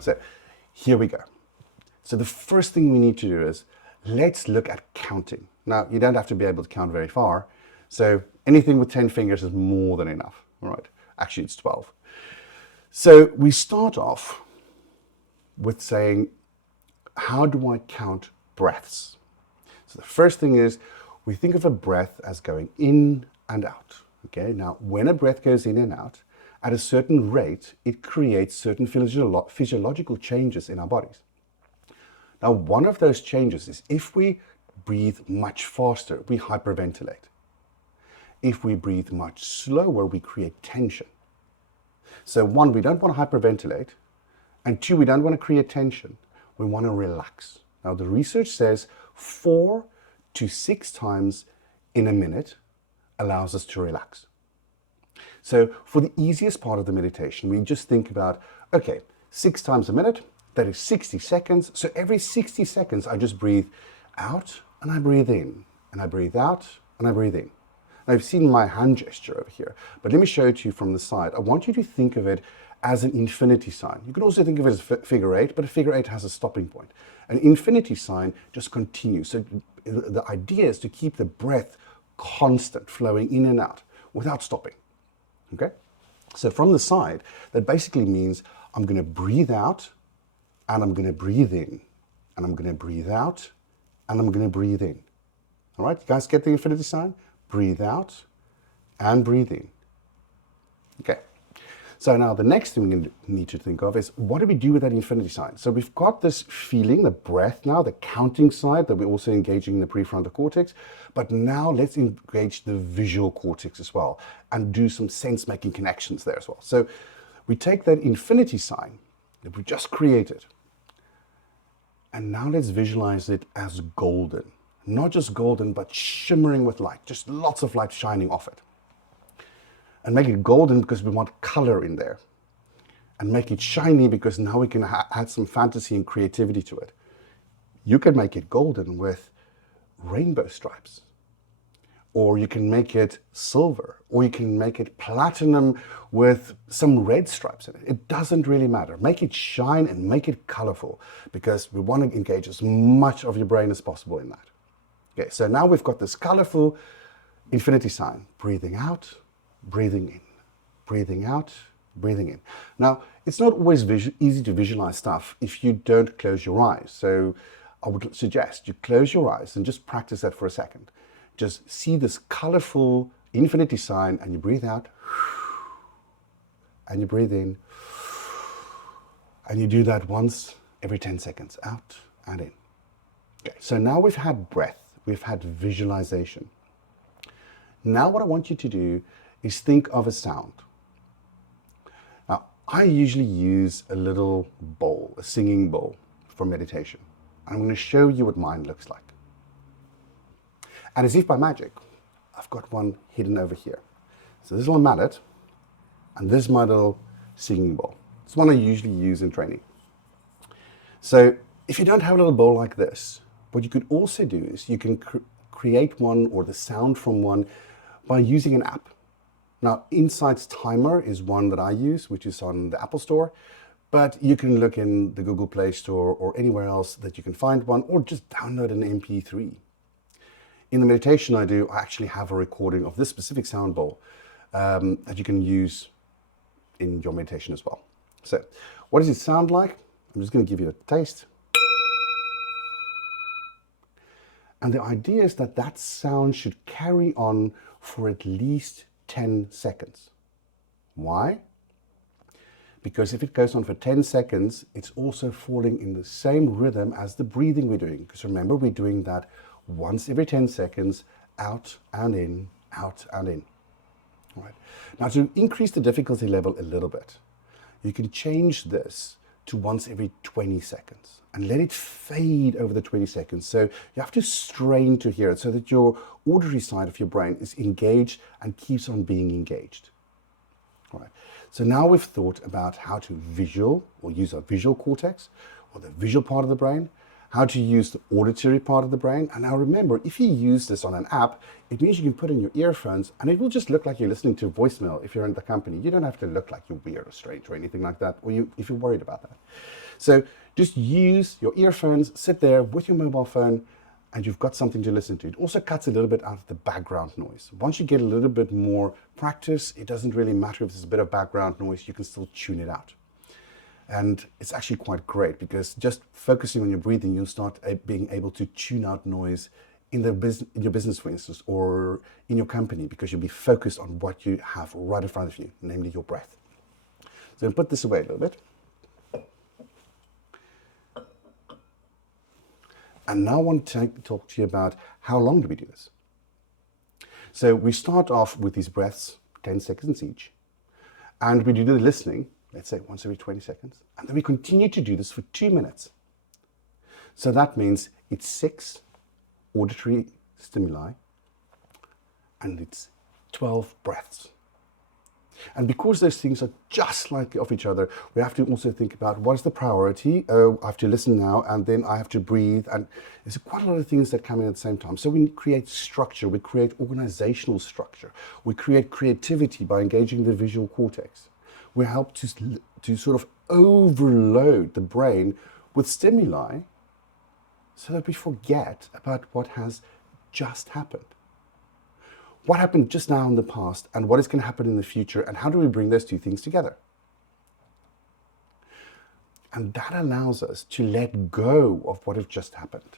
So here we go. So the first thing we need to do is let's look at counting. Now, you don't have to be able to count very far. So anything with 10 fingers is more than enough. All right. Actually, it's 12. So we start off with saying, how do I count breaths? So the first thing is we think of a breath as going in and out. Okay. Now, when a breath goes in and out at a certain rate, it creates certain physiological changes in our bodies. Now, one of those changes is if we breathe much faster, we hyperventilate. If we breathe much slower, we create tension. So one, we don't want to hyperventilate, and two, we don't want to create tension. We want to relax. Now, the research says 4 to 6 times in a minute allows us to relax. So for the easiest part of the meditation, we just think about, okay, 6 times a minute, that is 60 seconds. So every 60 seconds, I just breathe out and I breathe in, and I breathe out and I breathe in. Now, you've seen my hand gesture over here, but let me show it to you from the side. I want you to think of it as an infinity sign. You can also think of it as a figure 8, but a figure 8 has a stopping point. An infinity sign just continues. So the idea is to keep the breath constant, flowing in and out without stopping. Okay? So from the side, that basically means I'm going to breathe out and I'm going to breathe in, and I'm going to breathe out and I'm going to breathe in. All right, you guys get the infinity sign? Breathe out and breathe in. Okay, so now the next thing we need to think of is, what do we do with that infinity sign? So we've got this feeling, the breath now, the counting side that we're also engaging in the prefrontal cortex, but now let's engage the visual cortex as well and do some sense-making connections there as well. So we take that infinity sign that we just created, and now let's visualize it as golden. Not just golden, but shimmering with light, just lots of light shining off it. And make it golden because we want color in there. And make it shiny because now we can add some fantasy and creativity to it. You can make it golden with rainbow stripes. Or you can make it silver. Or you can make it platinum with some red stripes in it. It doesn't really matter. Make it shine and make it colorful, because we want to engage as much of your brain as possible in that. Okay, so now we've got this colorful infinity sign. Breathing out, breathing in. Breathing out, breathing in. Now, it's not always easy to visualize stuff if you don't close your eyes. So I would suggest you close your eyes and just practice that for a second. Just see this colorful infinity sign, and you breathe out, and you breathe in, and you do that once every 10 seconds, out and in. Okay, so now we've had breath, we've had visualization. Now what I want you to do is think of a sound. Now, I usually use a little bowl, a singing bowl, for meditation. I'm going to show you what mine looks like. And as if by magic, I've got one hidden over here. So this little mallet, and this is my little singing bowl. It's one I usually use in training. So if you don't have a little bowl like this, what you could also do is you can create one, or the sound from one, by using an app. Now, Insight's Timer is one that I use, which is on the Apple Store, but you can look in the Google Play Store or anywhere else that you can find one, or just download an MP3. In the meditation I do, I actually have a recording of this specific sound bowl that you can use in your meditation as well. So, what does it sound like? I'm just going to give you a taste. And the idea is that that sound should carry on for at least 10 seconds. Why? Because if it goes on for 10 seconds, it's also falling in the same rhythm as the breathing we're doing. Because remember, we're doing that once every 10 seconds, out and in, out and in. All right. Now, to increase the difficulty level a little bit, you can change this to once every 20 seconds and let it fade over the 20 seconds. So you have to strain to hear it so that your auditory side of your brain is engaged and keeps on being engaged. All right. So now we've thought about how to use our visual cortex, or the visual part of the brain, how to use the auditory part of the brain. And now remember, if you use this on an app, it means you can put in your earphones and it will just look like you're listening to a voicemail if you're in the company. You don't have to look like you're weird or strange or anything like that, or if you're worried about that. So just use your earphones, sit there with your mobile phone, and you've got something to listen to. It also cuts a little bit out of the background noise. Once you get a little bit more practice, it doesn't really matter if there's a bit of background noise, you can still tune it out. And it's actually quite great because just focusing on your breathing, you'll start being able to tune out noise in your business, for instance, or in your company, because you'll be focused on what you have right in front of you, namely your breath. So I'll put this away a little bit. And now I want to talk to you about how long do we do this. So we start off with these breaths, 10 seconds each, and we do the listening, let's say once every 20 seconds, and then we continue to do this for 2 minutes. So that means it's 6 auditory stimuli, and it's 12 breaths. And because those things are just slightly off each other, we have to also think about what is the priority. Oh, I have to listen now, and then I have to breathe. And there's quite a lot of things that come in at the same time. So we create structure, we create organizational structure, we create creativity by engaging the visual cortex. We help to sort of overload the brain with stimuli so that we forget about what has just happened. What happened just now in the past and what is going to happen in the future, and how do we bring those two things together? And that allows us to let go of what has just happened.